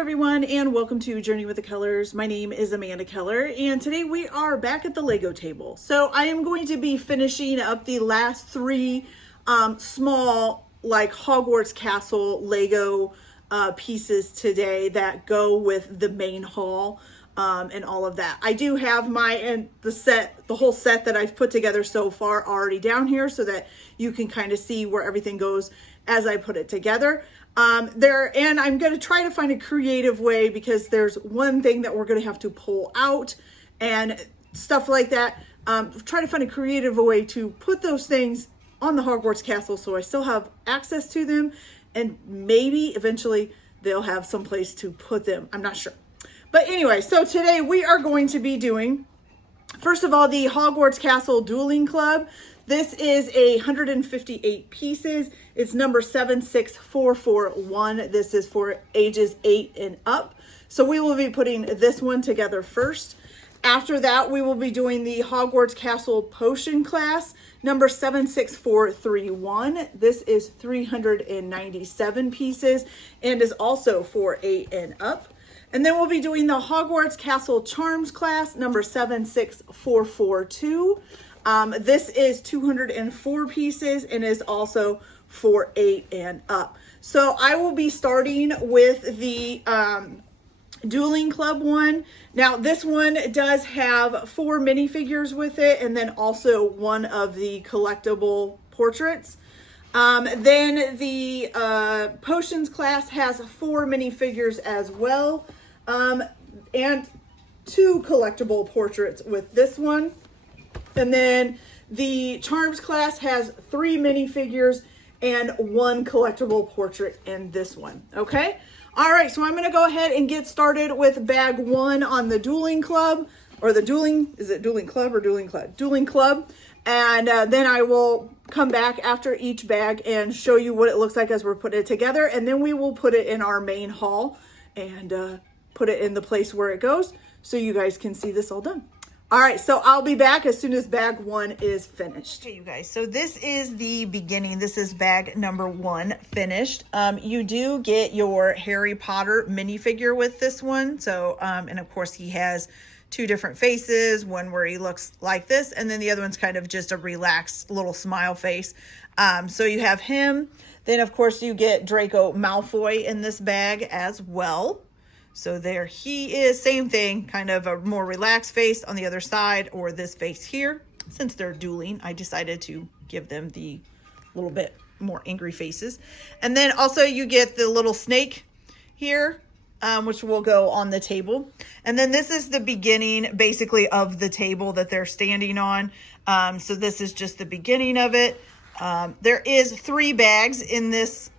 everyone, and welcome to Journey with the Colors. My name is Amanda Keller, and today we are back at the Lego table. So I am going to be finishing up the last three small, like Hogwarts Castle Lego pieces today that go with the main hall and all of that. I do have the whole set that I've put together so far already down here so that you can kind of see where everything goes as I put it together. And I'm going to try to find a creative way, because there's one thing that we're going to have to pull out and stuff like that. Try to find a creative way to put those things on the Hogwarts Castle so I still have access to them, and maybe eventually they'll have some place to put them. I'm not sure. But anyway, so today we are going to be doing, first of all, the Hogwarts Castle Dueling Club. This is 158 pieces. It's number 76441. This is for ages 8 and up. So we will be putting this one together first. After that, we will be doing the Hogwarts Castle Potion class, number 76431. This is 397 pieces and is also for 8 and up. And then we'll be doing the Hogwarts Castle Charms class, number 76442. This is 204 pieces and is also for 8 and up. So I will be starting with the Dueling Club one. Now this one does have 4 minifigures with it, and then also one of the collectible portraits. Then the Potions class has 4 minifigures as well, and 2 collectible portraits with this one. And then the Charms class has 3 minifigures and 1 collectible portrait in this one. Okay. All right. So I'm going to go ahead and get started with bag 1 on the Dueling Club, or the Dueling, is it Dueling Club or Dueling Club? Dueling Club. And then I will come back after each bag and show you what it looks like as we're putting it together. And then we will put it in our main hall and put it in the place where it goes so you guys can see this all done. All right, so I'll be back as soon as bag 1 is finished. Okay, you guys, so this is the beginning. This is bag number 1 finished. You do get your Harry Potter minifigure with this one. So, and of course he has 2 different faces, one where he looks like this, and then the other one's kind of just a relaxed little smile face. So you have him. Then of course you get Draco Malfoy in this bag as well. So there he is, same thing, kind of a more relaxed face on the other side, or this face here. Since they're dueling, I decided to give them the little bit more angry faces. And then also you get the little snake here, which will go on the table. And then this is the beginning, basically, of the table that they're standing on. So this is just the beginning of it. There is 3 bags in this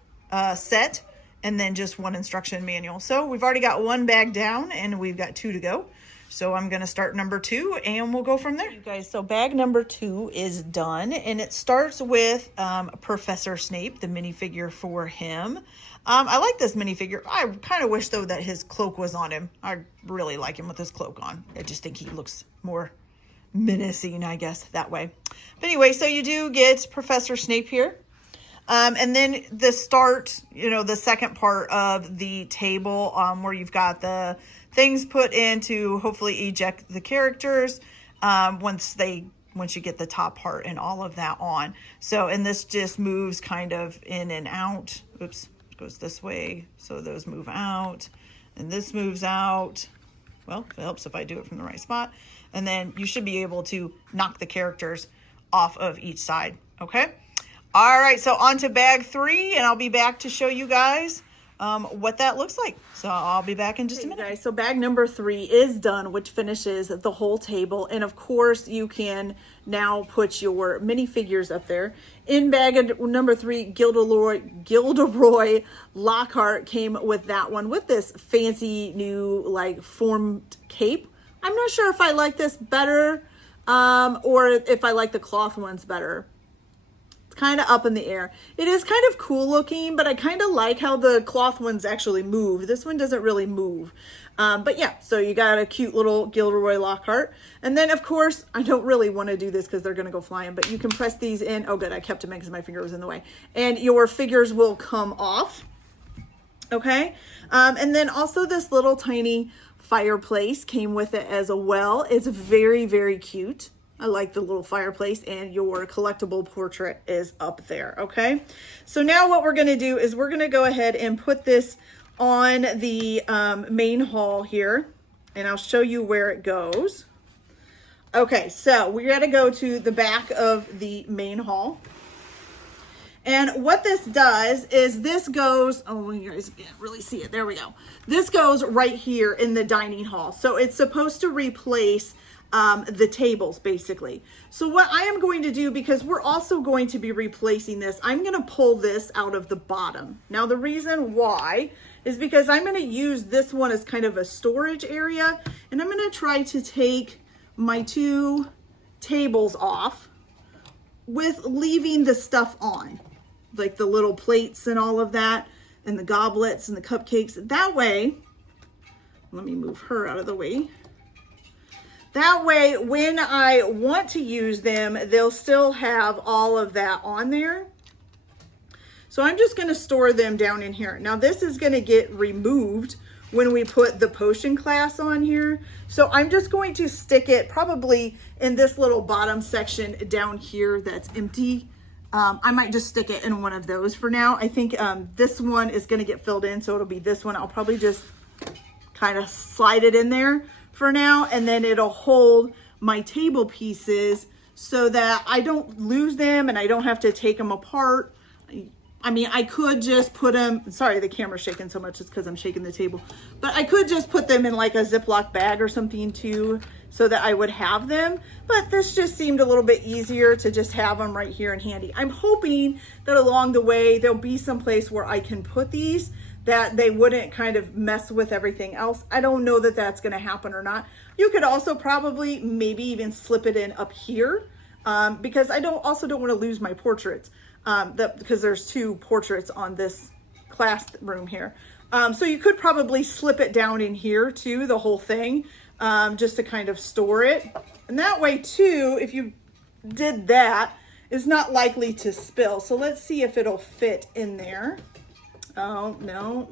set, and then just 1 instruction manual. So we've already got 1 bag down and we've got 2 to go. So I'm going to start number 2 and we'll go from there. You guys, so bag number 2 is done, and it starts with Professor Snape, the minifigure for him. I like this minifigure. I kind of wish though that his cloak was on him. I really like him with his cloak on. I just think he looks more menacing, I guess, that way. But anyway, so you do get Professor Snape here. And then the start, the second part of the table, where you've got the things put in to hopefully eject the characters, once you get the top part and all of that on. So, and this just moves kind of in and out. Oops, it goes this way. So those move out, and this moves out. Well, it helps if I do it from the right spot. And then you should be able to knock the characters off of each side. Okay. All right, so on to bag 3, and I'll be back to show you guys what that looks like. So I'll be back in just a minute. Guys, so bag number 3 is done, which finishes the whole table. And of course, you can now put your minifigures up there. In bag number 3, Gilderoy Lockhart came with that one, with this fancy new like formed cape. I'm not sure if I like this better or if I like the cloth ones better. It's kind of up in the air. It is kind of cool looking, but I kind of like how the cloth ones actually move. This one doesn't really move. But yeah, so you got a cute little Gilderoy Lockhart. And then of course, I don't really want to do this because they're going to go flying, but you can press these in. Oh good, I kept them in because my finger was in the way. And your figures will come off. Okay. And then also this little tiny fireplace came with it as well. It's very, very cute. I like the little fireplace, and your collectible portrait is up there. Okay. So now what we're going to do is we're going to go ahead and put this on the main hall here, and I'll show you where it goes. Okay. So we got to go to the back of the main hall. And what this does is this goes, oh, you guys can't really see it. There we go. This goes right here in the dining hall. So it's supposed to replace the tables basically. So what I am going to do, because we're also going to be replacing this, I'm going to pull this out of the bottom. Now the reason why is because I'm going to use this one as kind of a storage area, and I'm going to try to take my two tables off with leaving the stuff on, like the little plates and all of that, and the goblets and the cupcakes. That way, let me move her out of the way. That way, when I want to use them, they'll still have all of that on there. So I'm just gonna store them down in here. Now this is gonna get removed when we put the potion class on here. So I'm just going to stick it probably in this little bottom section down here that's empty. I might just stick it in one of those for now. I think this one is gonna get filled in, so it'll be this one. I'll probably just kind of slide it in there for now, and then it'll hold my table pieces so that I don't lose them and I don't have to take them apart. I mean, I could just put them, sorry, the camera's shaking so much, it's because I'm shaking the table, but I could just put them in like a Ziploc bag or something too, so that I would have them. But this just seemed a little bit easier to just have them right here and handy. I'm hoping that along the way, there'll be some place where I can put these, that they wouldn't kind of mess with everything else. I don't know that that's gonna happen or not. You could also probably maybe even slip it in up here, because I also don't wanna lose my portraits, because there's two portraits on this classroom here. So you could probably slip it down in here too, the whole thing, just to kind of store it. And that way too, if you did that, it's not likely to spill. So let's see if it'll fit in there. Oh, no.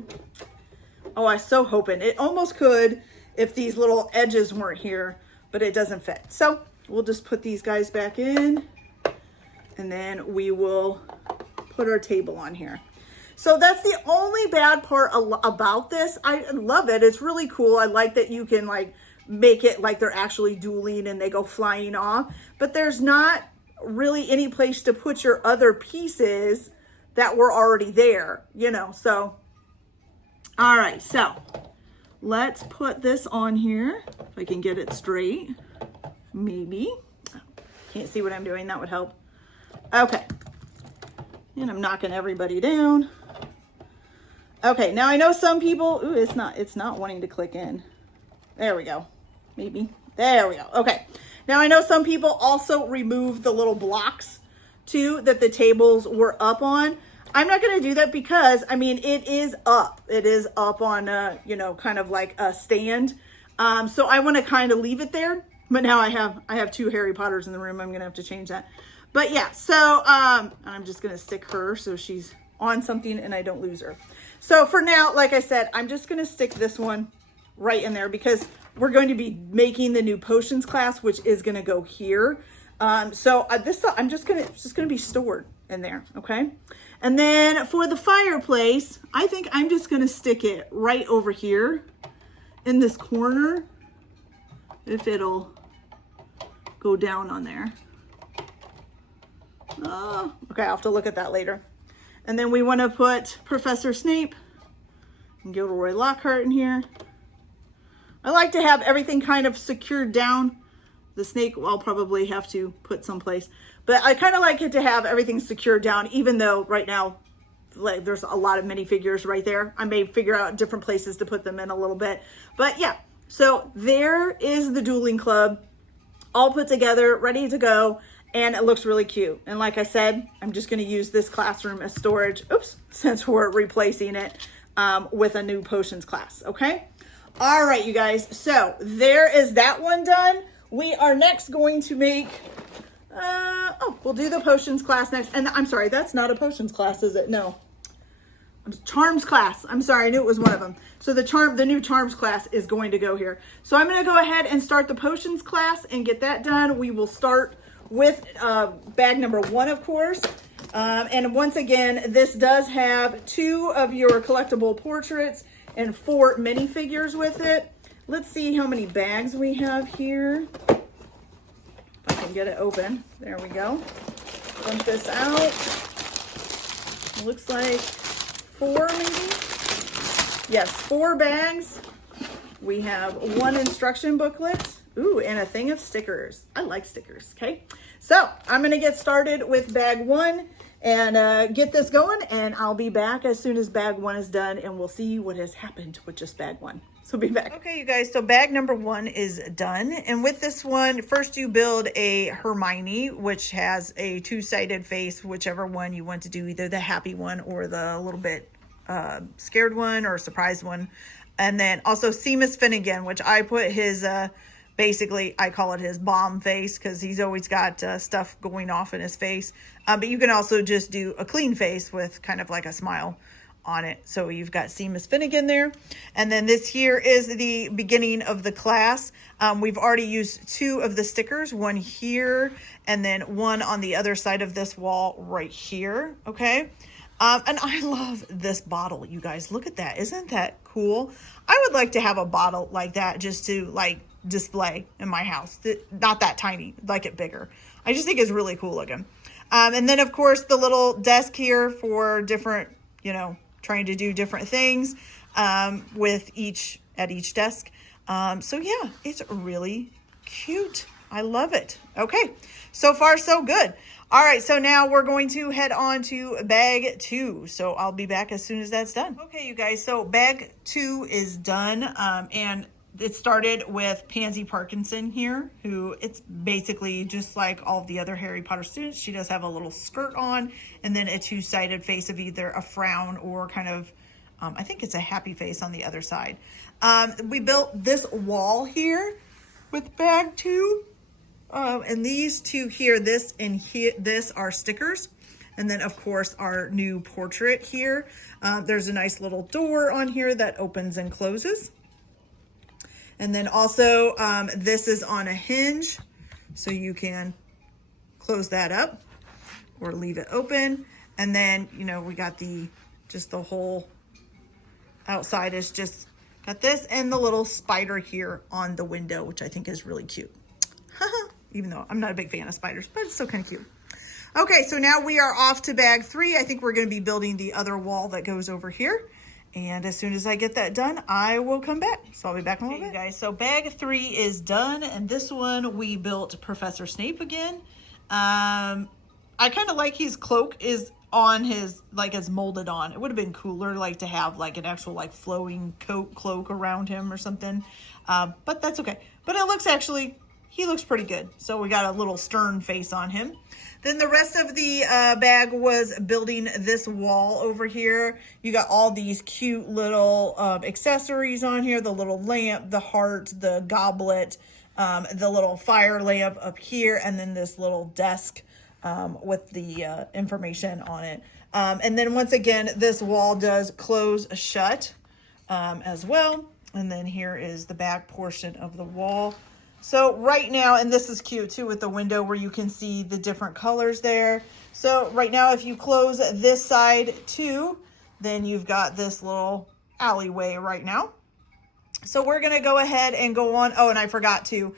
Oh, I was so hoping. It almost could if these little edges weren't here, but it doesn't fit. So we'll just put these guys back in, and then we will put our table on here. So that's the only bad part about this. I love it. It's really cool. I like that you can like make it like they're actually dueling and they go flying off, but there's not really any place to put your other pieces that were already there, you know. So all right, so let's put this on here if I can get it straight. Maybe can't see what I'm doing. That would help. Okay, and I'm knocking everybody down. Okay, now I know some people, ooh, it's not wanting to click in. There we go. Maybe there we go. Okay, now I know some people also remove the little blocks too that the tables were up on. I'm not going to do that because, I mean, it is up. It is up on, you know, kind of like a stand. So I want to kind of leave it there. But now I have two Harry Potters in the room. I'm going to have to change that. But yeah, so I'm just going to stick her so she's on something and I don't lose her. So for now, like I said, I'm just going to stick this one right in there because we're going to be making the new potions class, which is going to go here. So this I'm just going to be stored in there. Okay. And then for the fireplace, I think I'm just going to stick it right over here in this corner, if it'll go down on there. Okay, I'll have to look at that later. And then we want to put Professor Snape and Gilderoy Lockhart in here. I like to have everything kind of secured down. The snake I'll probably have to put someplace. But I kind of like it to have everything secured down, even though right now, like, there's a lot of minifigures right there. I may figure out different places to put them in a little bit. But yeah, so there is the dueling club all put together, ready to go. And it looks really cute. And like I said, I'm just going to use this classroom as storage. Oops, since we're replacing it with a new potions class. Okay. All right, you guys. So there is that one done. We are next going to make, we'll do the potions class next. And I'm sorry, that's not a potions class, is it? No. Charms class. I'm sorry, I knew it was one of them. So the new Charms class is going to go here. So I'm going to go ahead and start the potions class and get that done. We will start with bag number 1, of course. And once again, this does have 2 of your collectible portraits and 4 minifigures with it. Let's see how many bags we have here. If I can get it open. There we go. Dump this out. Looks like 4 maybe. Yes, 4 bags. We have 1 instruction booklet. Ooh, and a thing of stickers. I like stickers, okay? So I'm gonna get started with bag 1 and get this going, and I'll be back as soon as bag 1 is done, and we'll see what has happened with just bag 1. So be back. Okay, you guys, so bag number 1 is done. And with this one, first you build a Hermione, which has a 2-sided face, whichever one you want to do, either the happy one or the little bit scared one or surprised one. And then also Seamus Finnegan, which I put his, basically, I call it his bomb face because he's always got stuff going off in his face. But you can also just do a clean face with kind of like a smile on it. So you've got Seamus Finnegan there. And then this here is the beginning of the class. We've already used 2 of the stickers, 1 here and then 1 on the other side of this wall right here. Okay. And I love this bottle, you guys. Look at that. Isn't that cool? I would like to have a bottle like that just to like display in my house. Not that tiny, like it bigger. I just think it's really cool looking. And then of course the little desk here for different, you know, trying to do different things with each desk. So yeah, it's really cute. I love it. Okay, so far so good. All right, so now we're going to head on to bag 2. So I'll be back as soon as that's done. Okay, you guys, so bag 2 is done. And it started with Pansy Parkinson here, who it's basically just like all of the other Harry Potter students. She does have a little skirt on and then a 2-sided face of either a frown or kind of, I think it's a happy face on the other side. We built this wall here with bag 2. And these 2 here, this and here, this are stickers. And then of course our new portrait here. There's a nice little door on here that opens and closes. And then also this is on a hinge, so you can close that up or leave it open. And then, you know, we got just the whole outside is just got this and the little spider here on the window, which I think is really cute. Even though I'm not a big fan of spiders, but it's still kind of cute. Okay, so now we are off to bag 3. I think we're going to be building the other wall that goes over here. And as soon as I get that done, I will come back. So I'll be back in a little bit. Guys, so bag 3 is done. And this one, we built Professor Snape again. I kind of like his cloak is on his, like it's molded on. It would have been cooler like to have like an actual like flowing coat cloak around him or something. But that's okay. But it looks actually, he looks pretty good. So we got a little stern face on him. Then the rest of the bag was building this wall over here. You got all these cute little accessories on here. The little lamp, the heart, the goblet, the little fire lamp up here, and then this little desk with the information on it. And then once again, this wall does close shut as well. And then here is the back portion of the wall. So right now, and this is cute too with the window where you can see the different colors there. So right now, if you close this side too, then you've got this little alleyway right now. So we're going to go ahead and go on. Oh, and I forgot to,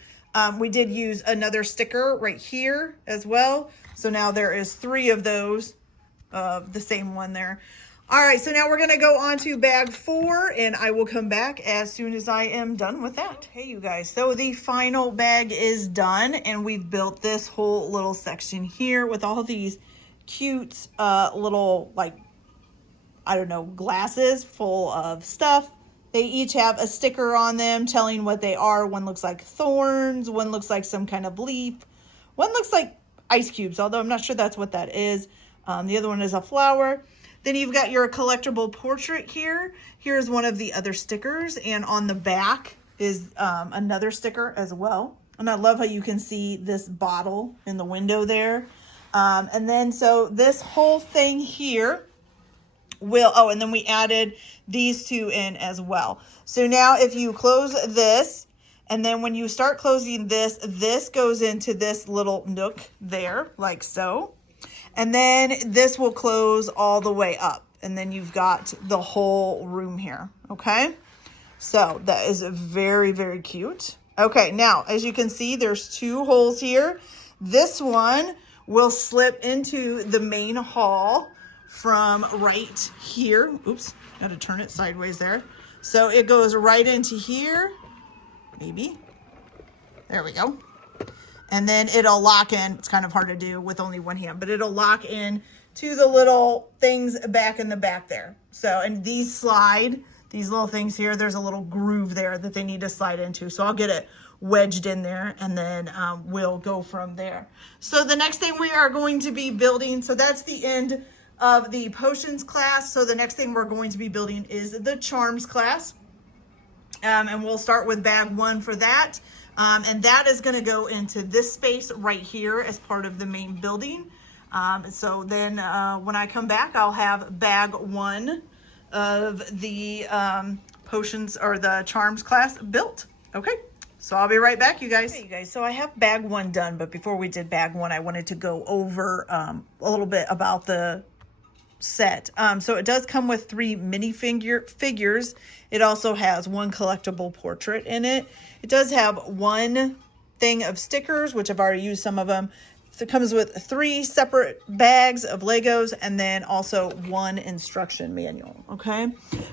we did use another sticker right here as well. So now there is 3 of those of the same one there. All right, so now we're gonna go on to bag 4 and I will come back as soon as I am done with that. Hey you guys, so the final bag is done and we've built this whole little section here with all these cute little, like, I don't know, glasses full of stuff. They each have a sticker on them telling what they are. One looks like thorns, one looks like some kind of leaf, one looks like ice cubes, although I'm not sure that's what that is. The other one is a flower. Then you've got your collectible portrait here. Here's one of the other stickers, and on the back is another sticker as well. And I love how you can see this bottle in the window there. And then so this whole thing here will, oh, and then we added these two in as well. So now if you close this, and then when you start closing this, this goes into this little nook there, like so. And then this will close all the way up. And then you've got the whole room here, okay? So that is very, very cute. Okay, now, as you can see, there's 2 holes here. This one will slip into the main hall from right here. Oops, got to turn it sideways there. So it goes right into here, maybe. There we go. And then it'll lock in. It's kind of hard to do with only one hand, but it'll lock in to the little things back in the back there. So, and these slide, these little things here, there's a little groove there that they need to slide into. So I'll get it wedged in there, and then we'll go from there. So the next thing we are going to be building, so that's the end of the potions class. So the next thing we're going to be building is the charms class. And we'll start with bag 1 for that. And that is going to go into this space right here as part of the main building. So then when I come back, I'll have bag 1 of the potions or the charms class built. Okay, so I'll be right back, you guys. Okay, you guys, so I have bag 1 done, but before we did bag 1, I wanted to go over a little bit about the set. So it does come with 3 mini figures. It also has 1 collectible portrait in it. It does have 1 thing of stickers, which I've already used some of them. So it comes with 3 separate bags of Legos, and then also 1 instruction manual. Okay,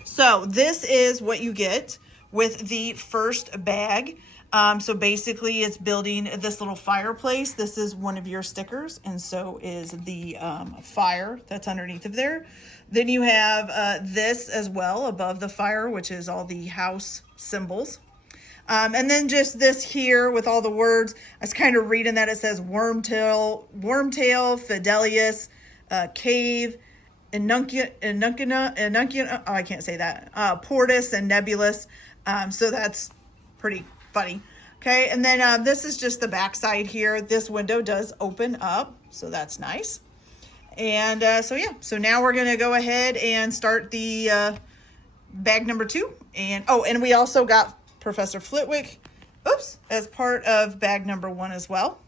so this is what you get with the first bag. So basically it's building this little fireplace. This is one of your stickers, and so is the fire that's underneath of there. Then you have this as well above the fire, which is all the house symbols. And then just this here with all the words. I was kind of reading that it says Wormtail, Fidelius, Cave, Enuncuna, oh, I can't say that, Portus and Nebulus. So that's pretty funny. Okay, and then this is just the back side here. This window does open up, so that's nice. And so yeah, so now we're gonna go ahead and start the bag number 2. And oh, and we also got Professor Flitwick, as part of bag number 1 as well.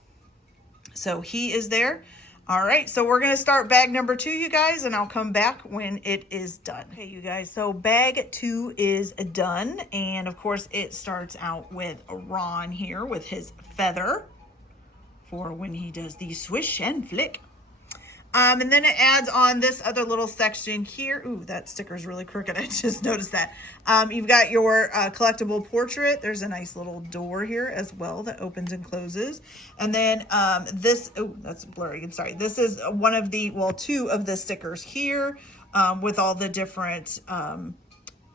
So he is there. All right, so we're going to start bag number 2, you guys, and I'll come back when it is done. Okay, you guys, so bag 2 is done, and of course it starts out with Ron here with his feather for when he does the swish and flick. And then it adds on this other little section here. Ooh, that sticker is really crooked. I just noticed that. You've got your collectible portrait. There's a nice little door here as well that opens and closes. And then this, oh, that's blurry. I'm sorry. This is one of the, well, 2 of the stickers here with all the different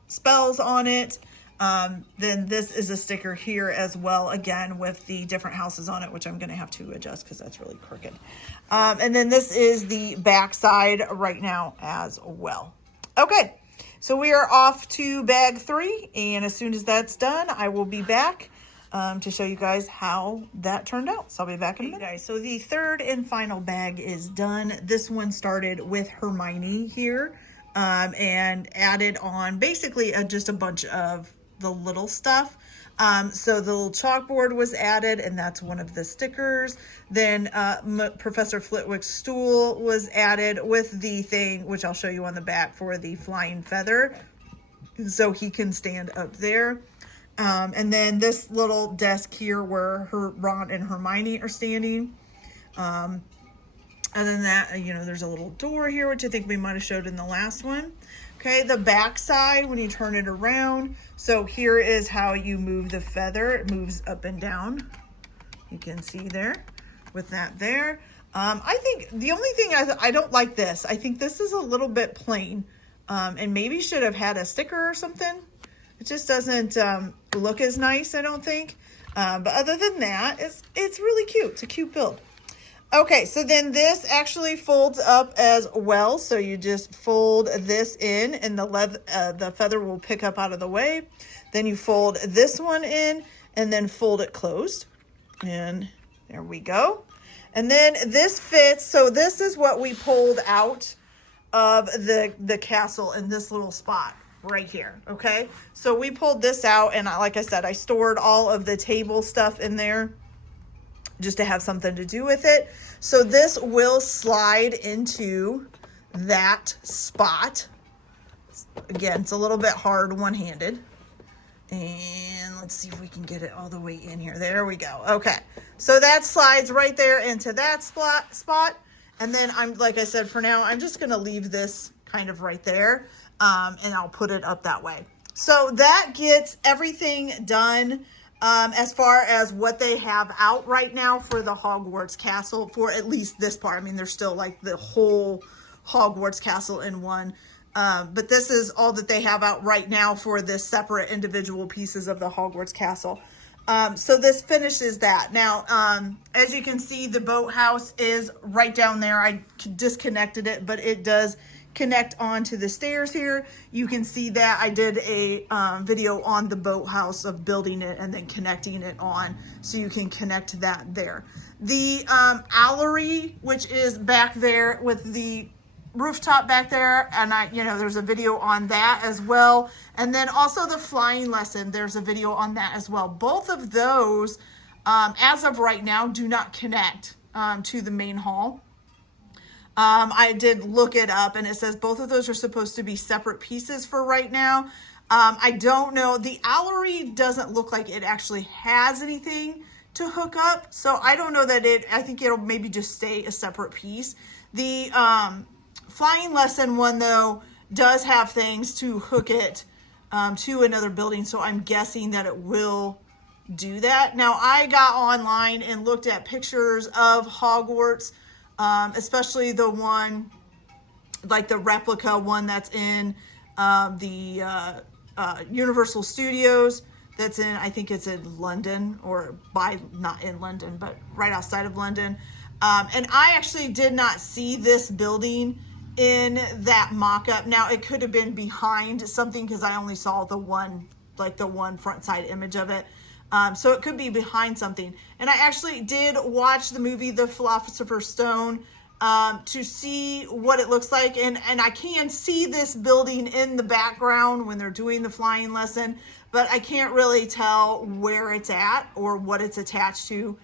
spells on it. Then this is a sticker here as well, again with the different houses on it, which I'm going to have to adjust because that's really crooked. And then this is the back side right now as well. Okay, so we are off to bag 3, and as soon as that's done, I will be back to show you guys how that turned out. So I'll be back in a minute. Guys, so the 3rd and final bag is done. This one started with Hermione here and added on basically just a bunch of the little stuff. So the little chalkboard was added, and that's one of the stickers. Then Professor Flitwick's stool was added with the thing, which I'll show you on the back, for the flying feather, so he can stand up there. And then this little desk here where Ron and Hermione are standing. Other than that, you know, there's a little door here, which I think we might have showed in the last one. Okay, the back side, when you turn it around, so here is how you move the feather. It moves up and down. You can see there with that there. I think the only thing I don't like this. I think this is a little bit plain, and maybe should have had a sticker or something. It just doesn't look as nice, I don't think. But other than that, it's really cute. It's a cute build. Okay, so then this actually folds up as well. So you just fold this in, and the feather will pick up out of the way. Then you fold this one in, and then fold it closed. And there we go. And then this fits. So this is what we pulled out of the castle in this little spot right here. Okay, so we pulled this out, and like I said, I stored all of the table stuff in there just to have something to do with it. So this will slide into that spot. Again, it's a little bit hard one-handed. And let's see if we can get it all the way in here. There we go. Okay, so that slides right there into that spot. And then like I said, for now, I'm just gonna leave this kind of right there, and I'll put it up that way. So that gets everything done as far as what they have out right now for the Hogwarts castle, for at least this part. I mean, there's still like the whole Hogwarts castle in one. But this is all that they have out right now for the separate individual pieces of the Hogwarts castle. So this finishes that. Now, as you can see, the boathouse is right down there. I disconnected it, but it does connect onto the stairs here. You can see that I did a video on the boathouse of building it and then connecting it on, so you can connect that there. The gallery, which is back there with the rooftop back there, and there's a video on that as well. And then also the flying lesson, there's a video on that as well. Both of those, as of right now, do not connect to the main hall. I did look it up, and it says both of those are supposed to be separate pieces for right now. I don't know. The gallery doesn't look like it actually has anything to hook up, so I don't know that I think it'll maybe just stay a separate piece. The flying lesson one, though, does have things to hook it to another building, so I'm guessing that it will do that. Now, I got online and looked at pictures of Hogwarts, especially the one, like the replica one that's in the Universal Studios. That's in, I think it's in London, or not in London, but right outside of London. And I actually did not see this building in that mock-up. Now, it could have been behind something because I only saw the one front side image of it. So it could be behind something. And I actually did watch the movie The Philosopher's Stone to see what it looks like. And I can see this building in the background when they're doing the flying lesson, but I can't really tell where it's at or what it's attached to.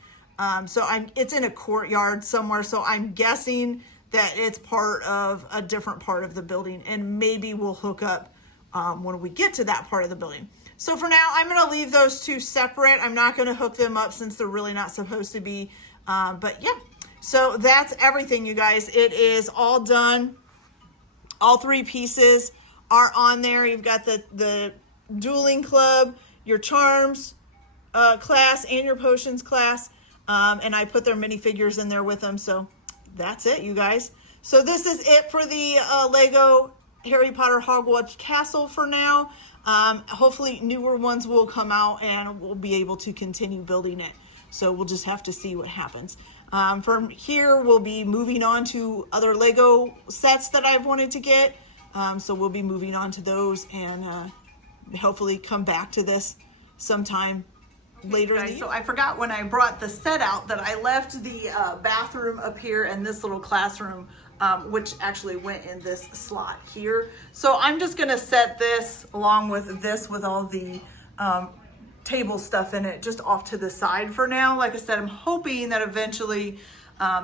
So it's in a courtyard somewhere. So I'm guessing that it's part of a different part of the building, and maybe we'll hook up when we get to that part of the building. So for now, I'm going to leave those two separate. I'm not going to hook them up since they're really not supposed to be. But yeah, so that's everything, you guys. It is all done. All three pieces are on there. You've got the dueling club, your charms class, and your potions class. And I put their minifigures in there with them. So that's it, you guys. So this is it for the Lego Harry Potter Hogwarts Castle for now. Hopefully newer ones will come out and we'll be able to continue building it. So we'll just have to see what happens. From here, we'll be moving on to other Lego sets that I've wanted to get. So we'll be moving on to those and hopefully come back to this sometime later in the year. So I forgot when I brought the set out that I left the bathroom up here and this little classroom, which actually went in this slot here. So I'm just gonna set this along with this with all the table stuff in it just off to the side for now. Like I said, I'm hoping that eventually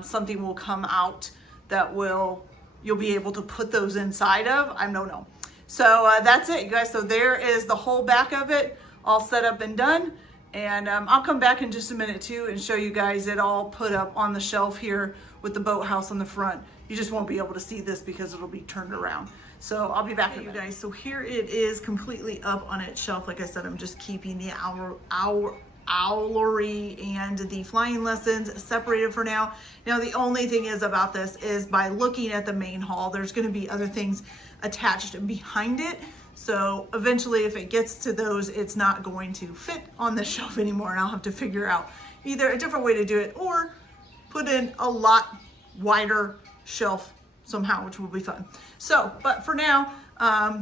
something will come out that you'll be able to put those inside of. I don't know. So that's it, you guys. So there is the whole back of it all set up and done. And I'll come back in just a minute too and show you guys it all put up on the shelf here with the boathouse on the front. You just won't be able to see this because it'll be turned around. So I'll be back with you guys. So here it is completely up on its shelf. Like I said, I'm just keeping the owlery and the flying lessons separated for now. Now the only thing is about this is by looking at the main hall, there's going to be other things attached behind it. So eventually if it gets to those, it's not going to fit on the shelf anymore, and I'll have to figure out either a different way to do it or put in a lot wider shelf somehow, which will be fun. So, but for now,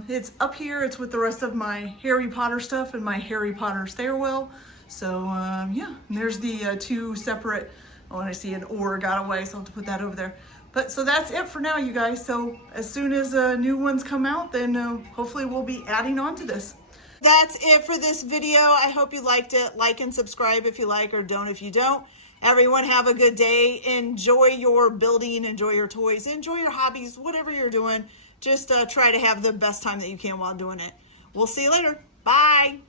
it's up here. It's with the rest of my Harry Potter stuff and my Harry Potter stairwell. So yeah, and there's the two separate, oh, and I see an oar got away, so I'll have to put that over there. But so that's it for now, you guys. So as soon as new ones come out, then hopefully we'll be adding on to this. That's it for this video. I hope you liked it. Like and subscribe if you like, or don't if you don't. Everyone have a good day. Enjoy your building, enjoy your toys, enjoy your hobbies, whatever you're doing. Just try to have the best time that you can while doing it. We'll see you later. Bye.